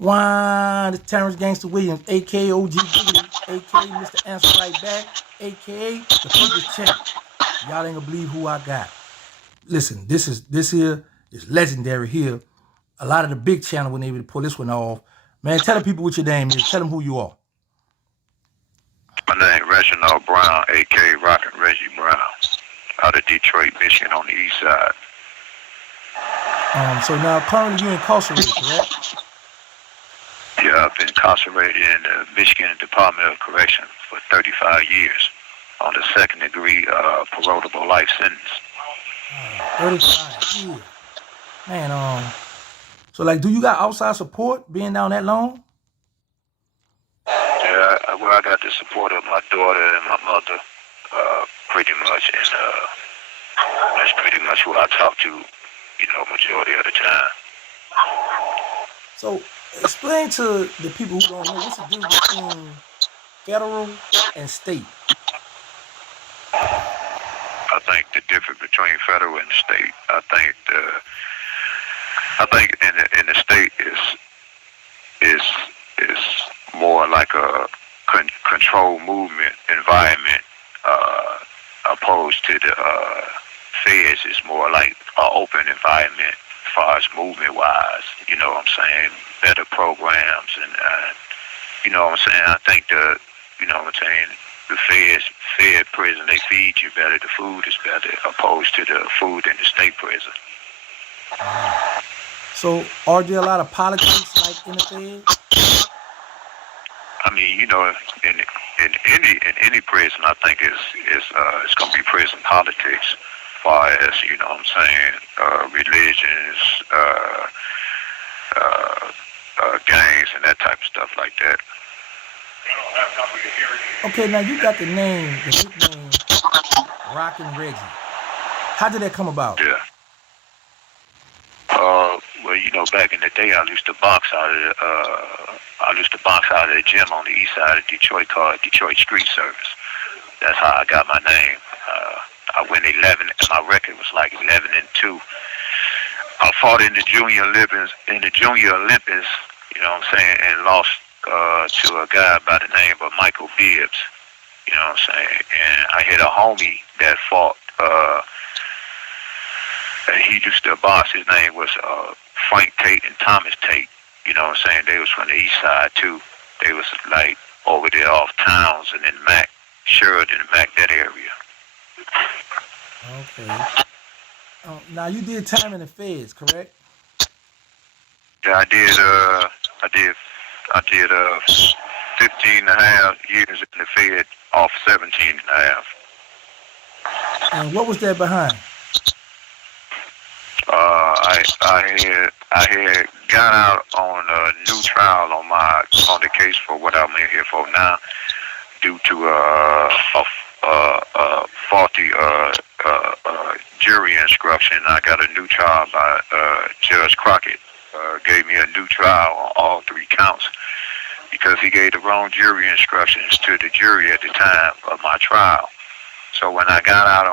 Why, this Terrence Gangster Williams, a.k.a. OG Giggity, a.k.a. Mr. Answer Right Back, a.k.a. the People's Champ. Y'all ain't gonna believe who I got. Listen, this here is legendary here. A lot of the big channel weren't able to pull this one off. Man, tell the people what your name is. Tell them who you are. My name Reginald Brown, a.k.a. Rockin Reg Brown, out of Detroit, Michigan, on the east side. So now currently you're incarcerated, correct? Yeah, I've been incarcerated in the Michigan Department of Correction for 35 years on the second degree parolable life sentence. 35 years. Man, so like, do you got outside support being down that long? Yeah, well, I got the support of my daughter and my mother, pretty much, and that's pretty much who I talk to, majority of the time. So explain to the people who don't know what's the difference between federal and state. I think the difference between federal and state, I think in the state is more like a controlled movement environment, opposed to the feds. It's more like an open environment as far as movement wise. You know what I'm saying? Better programs and you know what I'm saying? I think the fed prison, they feed you better. The food is better opposed to the food in the state prison. So are there a lot of politics like in the feds? I mean, in any prison, I think it's gonna be prison politics, as far as religions, gangs, and that type of stuff like that. Okay, now you got the nickname Rockin Reg. How did that come about? Yeah. Well, back in the day, I used to box out of the gym on the east side of Detroit called Detroit Street Service. That's how I got my name. I went 11, and my record was like 11-2. I fought in the Junior Olympics, you know what I'm saying, and lost to a guy by the name of Michael Bibbs, you know what I'm saying, and I hit a homie that fought. He used to box. His name was Frank Tate and Thomas Tate. You know what I'm saying? They was from the east side too. They was like over there off Towns and then Mac, Sheridan, Mac, that area. Okay. Now you did time in the feds, correct? Yeah, I did 15 and a half years in the Fed off 17 and a half. And what was that behind? I had got out on a new trial on the case for what I'm in here for now, due to a faulty jury instruction. I got a new trial by Judge Crockett. Gave me a new trial on all 3 counts because he gave the wrong jury instructions to the jury at the time of my trial. So when I got out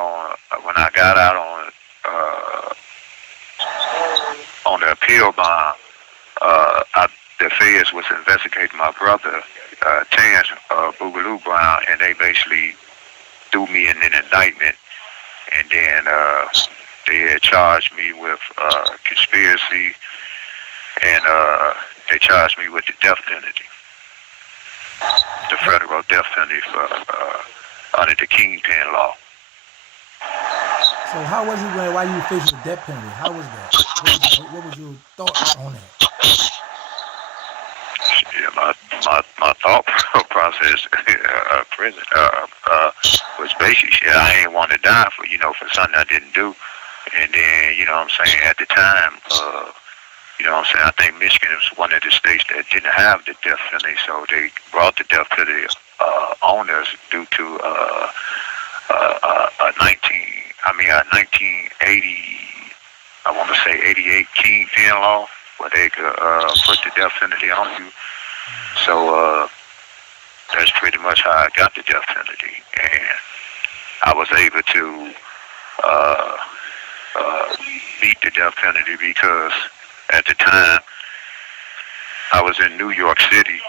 on the appeal bond, the feds was investigating my brother, Terrence Boogaloo Brown, and they basically threw me in an indictment, and then they had charged me with conspiracy, and they charged me with the death penalty, the federal death penalty for under the Kingpin law. So how was it while you were facing the death penalty? How was that? What was your thought on that? Yeah, my thought process, prison, was basically shit. I ain't want to die for something I didn't do, and then what I'm saying, at the time, what I'm saying, I think Michigan was one of the states that didn't have the death penalty, so they brought the death penalty on us due to a 1980, I want to say 88 Kingpin law, where they could put the death penalty on you. So that's pretty much how I got the death penalty, and I was able to beat the death penalty because at the time I was in New York City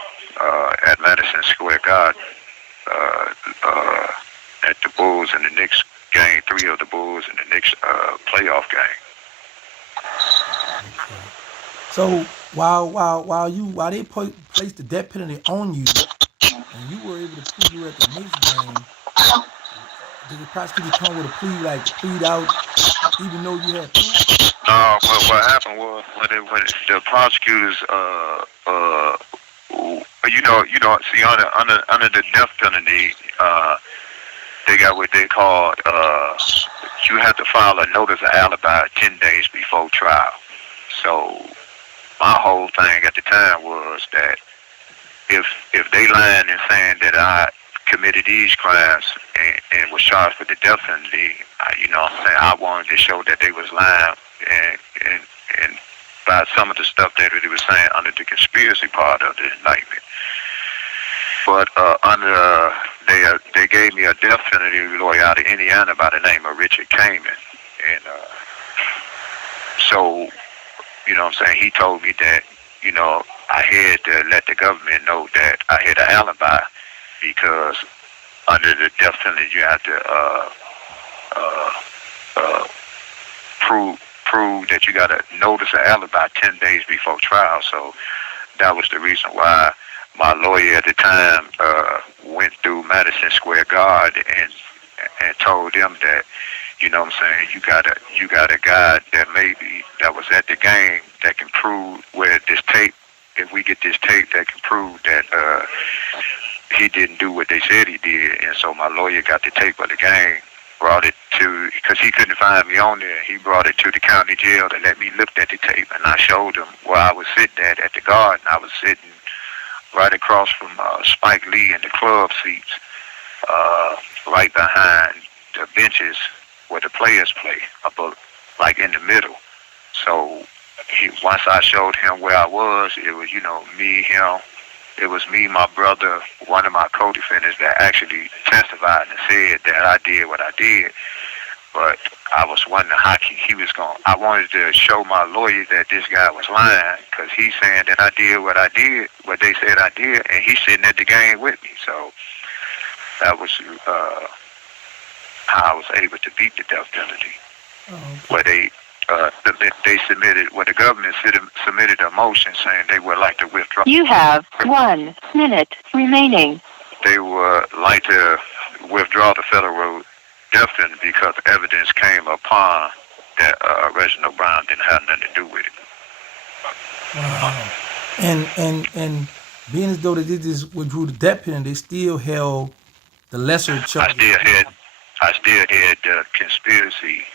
at Madison Square Garden at the Bulls and the Knicks game, 3 of the Bulls and the Knicks playoff game. Okay. So while they placed the death penalty on you, and you were able to prove you were at the Knicks game, did the prosecutor come with a plea, like plead out, even though you had proof? No, what happened was when the prosecutors, see under the death penalty, they got what they call you have to file a notice of alibi 10 days before trial. So my whole thing at the time was that if they lying and saying that I committed these crimes and was charged with the death penalty, I wanted to show that they was lying and by some of the stuff that they was saying under the conspiracy part of the indictment. But they gave me a death penalty lawyer out of Indiana by the name of Richard Kamen, and so he told me that I had to let the government know that I had an alibi, because under the death penalty you have to prove that you got a notice of alibi 10 days before trial. So that was the reason why my lawyer at the time went through Madison Square Garden and told them that, you got a guy that was at the game that can prove where this tape, if we get this tape, that can prove that he didn't do what they said he did. And so my lawyer got the tape of the game, brought it to, because he couldn't find me on there, he brought it to the county jail to let me look at the tape, and I showed him where I was sitting at the Garden. I was sitting right across from Spike Lee in the club seats, right behind the benches where the players play, like in the middle. So once I showed him where I was, it was, me, him. It was me, my brother, one of my co-defendants that actually testified and said that I did what I did. But I was wondering how he was going. I wanted to show my lawyer that this guy was lying, because he's saying that I did what I did, what they said I did, and he's sitting at the game with me. So that was how I was able to beat the death penalty. Oh, okay. Where the government submitted a motion saying they would like to withdraw. You have 1 minute remaining. They would like to withdraw the federal death penalty because evidence came upon that Reginald Brown didn't have nothing to do with it. Wow. And being as though they did this, withdrew the death penalty, they still held the lesser charge. I still had the conspiracy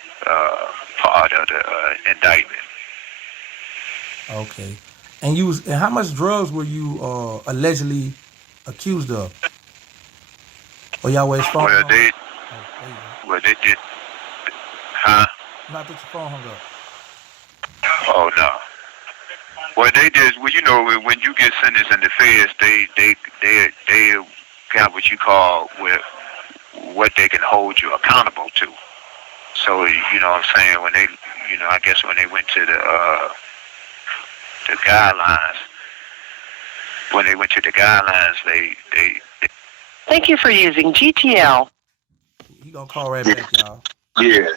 part of the indictment. Okay. And how much drugs were you allegedly accused of? Or y'all was phone? Well, they did. Huh? Not that your phone hung up. Oh no. Well, they did. Well, when you get sentenced in the feds, they got what you call what they can hold you accountable to. So you know what I'm saying, when they, I guess when they went to the guidelines, they Thank you for using GTL. He gonna call right back, y'all. Yeah.